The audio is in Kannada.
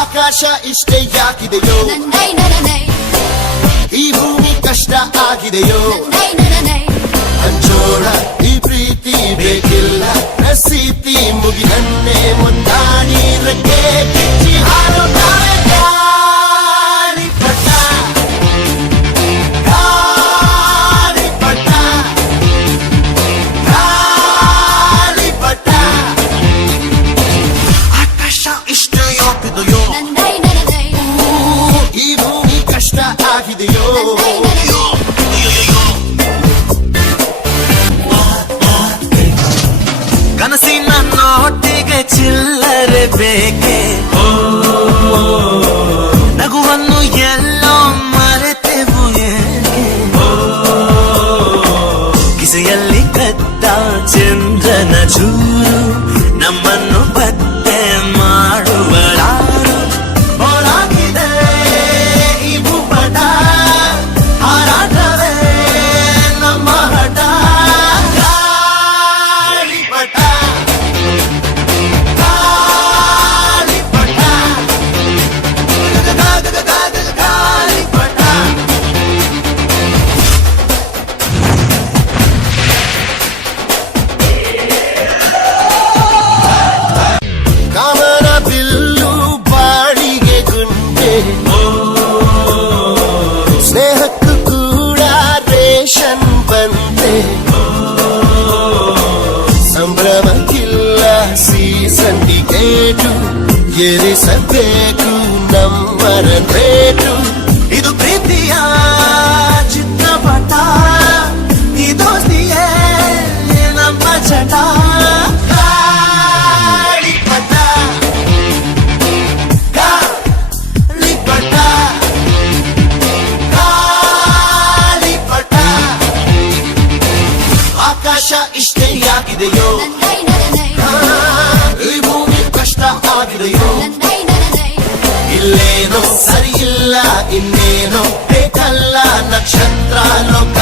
ಆಕಾಶ ಇಷ್ಟೇ ಯಾಕಿದೆಯೋ ಈ ಭೂಮಿ ಕಷ್ಟ ಆಗಿದೆಯೋ ಹಂಚೋಣ ಈ ಪ್ರೀತಿ ಬೇಕಿಲ್ಲ ರಸೀತಿ ಮುಗಿದನ್ನೇ ಮುಂದಾಡಿ ರೆಕ್ಕೆ ಕಿಚ್ಚಿ ಹಾರೋಣ ಗಾಳಿಪಟ ಗಾಳಿಪಟ ಗಾಳಿಪಟ ಆಕಾಶ ಇಷ್ಟೇ ಯಾಕಿದೆಯೋ ಈ ಭೂಮಿ ಕಷ್ಟ ಆಗಿದೆಯೋ ಕನಸಿನ ನೋಟಿಗೆ ಚಿಲ್ಲರೆ ಬೇಕೆ ನಗುವನ್ನು ಎಲ್ಲೋ ಮರೆತೆವು ಏಕೆ ಕಿಸೆಯಲ್ಲಿ ಕದ್ದ ಚಂದ್ರನ ಚೂರು ನಮ್ಮನ್ನು ಪತ್ತೆ ಮಾಡುವಳಾರು ಹೋರಾಗಿದೆ ಈ ಭೂಪಟ ಹಾರಾಟವೇ ನಮ್ಮ ಹಠ ಗಾಳಿಪಟ ಗಾಳಿಪಟ ಗಾಳಿಪಟ ಕಾಮನ ಬಿಲ್ಲು ಬಾಳಿಗೆ ಗುಂಡೆ ಸ್ನೇಹಕ್ಕೂ ಕೂಡ ರೇಷನ್ ಬಂದೆ ಸಂಭ್ರಮಕ್ಕಿಲ್ಲ ಸೀಸನ್ ಟಿಕೇಟು ಏರಿಸಬೇಕು ನಮ್ಮರ ರೇಟು ಇದು ಪ್ರೀತಿಯ ಚಿತ್ರಪಟ ಈ ದೋಸ್ತಿಯೇ ನಮ್ಮ ಚಟ ಗಾಳಿಪಟ ಗಾಳಿಪಟ ಗಾಳಿಪಟ ಆಕಾಶ ಇಷ್ಟೇ ಯಾಕಿದೆಯೋ ಈ ಭೂಮಿ ಕಷ್ಟ ಆಗಿದೆಯೋ ಇಲ್ಲೇನೋ ಸರಿ ಇಲ್ಲ ಇನ್ನೇನೋ ಬೇಕಲ್ಲ ನಕ್ಷತ್ರ ಲೋಕ